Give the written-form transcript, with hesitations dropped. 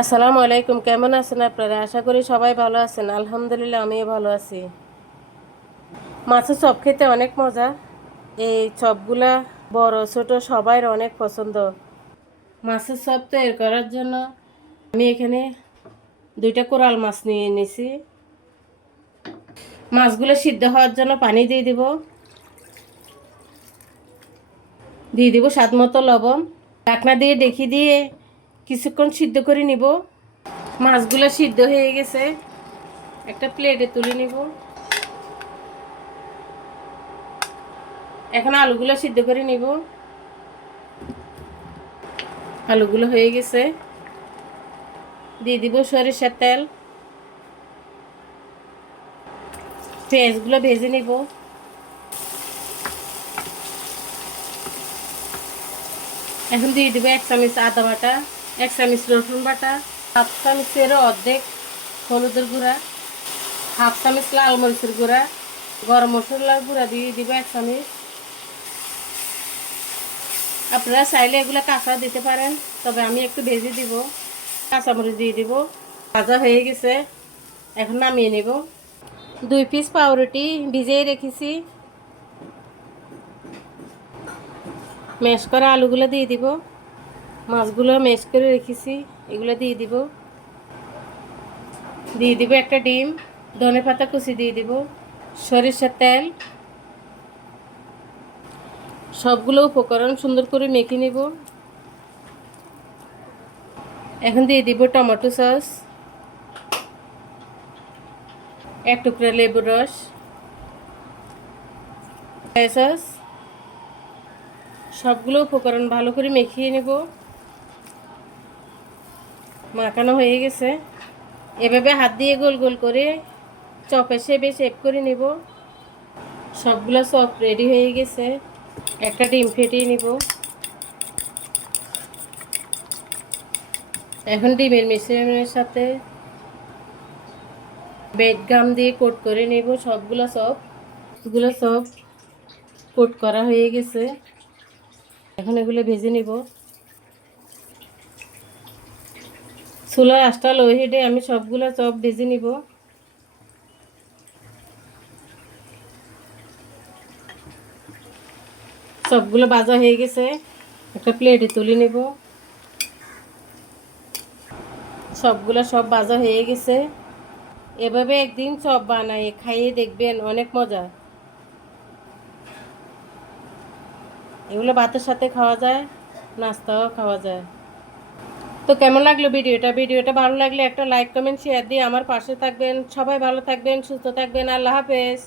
আসসালামু আলাইকুম। কেমন আছেন আপনারা? আশা করি সবাই ভালো আছেন। আলহামদুলিল্লাহ আমিও ভালো আছি। মাছের চপ খেতে অনেক মজা। এই চপগুলা বড় ছোট সবার অনেক পছন্দ। মাছের চপ তৈরি করার জন্য আমি এখানে দুইটা কোরাল মাছ নিয়ে নিছি। মাছগুলো সিদ্ধ হওয়ার জন্য পানি দিয়ে দিব স্বাদ মতো লবণ। ঢাকনা দিয়ে ডেকে দিয়ে কিছুক্ষণ সিদ্ধ করে নিব। মাছগুলো সিদ্ধ হয়ে গেছে, একটা প্লেটে তুলে নিব। এখন আলুগুলো সিদ্ধ করে নিব। আলুগুলো হয়ে গেছে, দিয়ে দিব সরিষার তেল। পেঁয়াজগুলো ভেজে নিব। এখন দিয়ে দিব 1 চামচ আদা বাটা, 1 চামচ রসুন বাটা, 1/2 চামচেরও অর্ধেক হলুদের গুঁড়া, 1/2 চামচ লাল মরিচের গুঁড়া, গরম মশলার গুঁড়া দিয়ে দিব 1 চামচ। আপনারা চাইলে এগুলো কাঁচা দিতে পারেন, তবে আমি একটু ভেজে দিব। কাঁচামরিচ দিয়ে দিব। ভাজা হয়ে গেছে, এখন নামিয়ে নেব। 2 পিস পাউরুটি ভিজিয়ে রেখেছি। ম্যাশ করা আলুগুলো দিয়ে দিব। মাছগুলো ম্যাশ করে রেখেছি, এগুলো দিয়ে দিব। দিয়ে দিব একটা ডিম, ধনেপাতা কুচি দিয়ে দিব, সরিষার তেল। সবগুলো উপকরণ সুন্দর করে মেখে নিব। এখন দিয়ে দিব টমেটো সস, 1 টুকরা লেবুর রস, সস। সবগুলো উপকরণ ভালো করে মেখিয়ে নেব। মাখানো হয়ে গেছে, এভাবে হাত দিয়ে গোল গোল করে চপের শেপ করে নেব। সবগুলো চপ রেডি হয়ে গেছে, একটা ডিম ফেটিয়ে নিব। এখন ডিমের মিশ্রণের সাথে ব্রেড গাম দিয়ে কোট করে নেব। সবগুলো চপ কোট করা হয়ে গেছে, এখন এগুলো ভেজে নিব। চুলার আঁচটা লো হিটে আমি সবগুলো চপ ভেজে নিব। সবগুলো ভাজা হয়ে গেছে, একটা প্লেটে তুলে নেব। সব ভাজা হয়ে গেছে। এভাবে একদিন চপ বানাই খাইয়ে দেখবেন, অনেক মজা। এগুলো ভাতের সাথে খাওয়া যায়, নাস্তাও খাওয়া যায়। তো কেমন লাগলো ভিডিওটা ভালো লাগলে একটা লাইক কমেন্ট শেয়ার দিয়ে আমার পাশে থাকবেন। সবাই ভালো থাকবেন, সুস্থ থাকবেন। আল্লাহ হাফেজ।